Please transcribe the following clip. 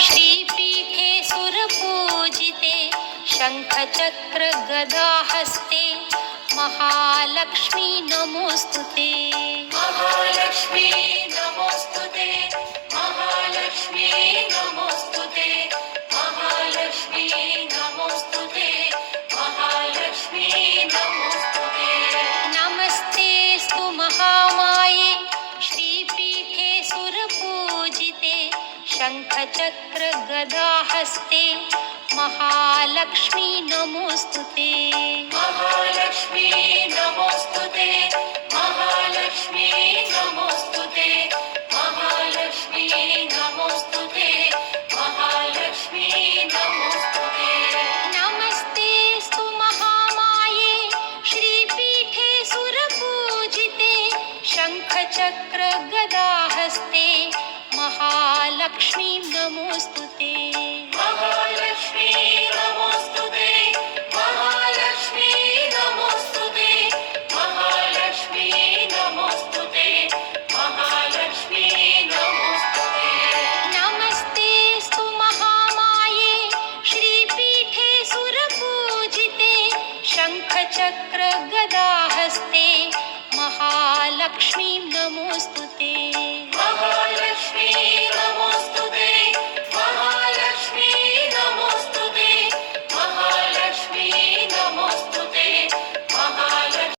श्रीपीठे सुरपूजिते शङ्खचक्रगदाहस्ते महालक्ष्मी नमोऽस्तुते। महालक्ष्मी नमोऽस्तुते, महालक्ष्मी नमोऽस्तुते, महालक्ष्मी नमोऽस्तुते, महालक्ष्मी नमोऽस्तुते। नमस्तेऽस्तु महामाये श्रीपीठे सुरपूजिते शङ्खचक्रगदाहस्ते महालक्ष्मी नमोऽस्तुते। महालक्ष्मी नमोऽस्तुते, महालक्ष्मी नमोऽस्तुते, महालक्ष्मी नमोऽस्तुते, महालक्ष्मी नमोऽस्तुते। नमस्तेऽस्तु महामाये श्रीपीठे सुरपूजिते शङ्खचक्रगदाहस्ते महालक्ष्मी नमोऽस्तुते। महालक्ष्मी नमोऽस्तुते, महालक्ष्मी नमोऽस्तुते, महालक्ष्मी नमोऽस्तुते, महालक्ष्मी नमोऽस्तुते। नमस्तेऽस्तु महामाये श्रीपीठे सुरपूजिते शङ्खचक्रगदाहस्ते महालक्ष्मी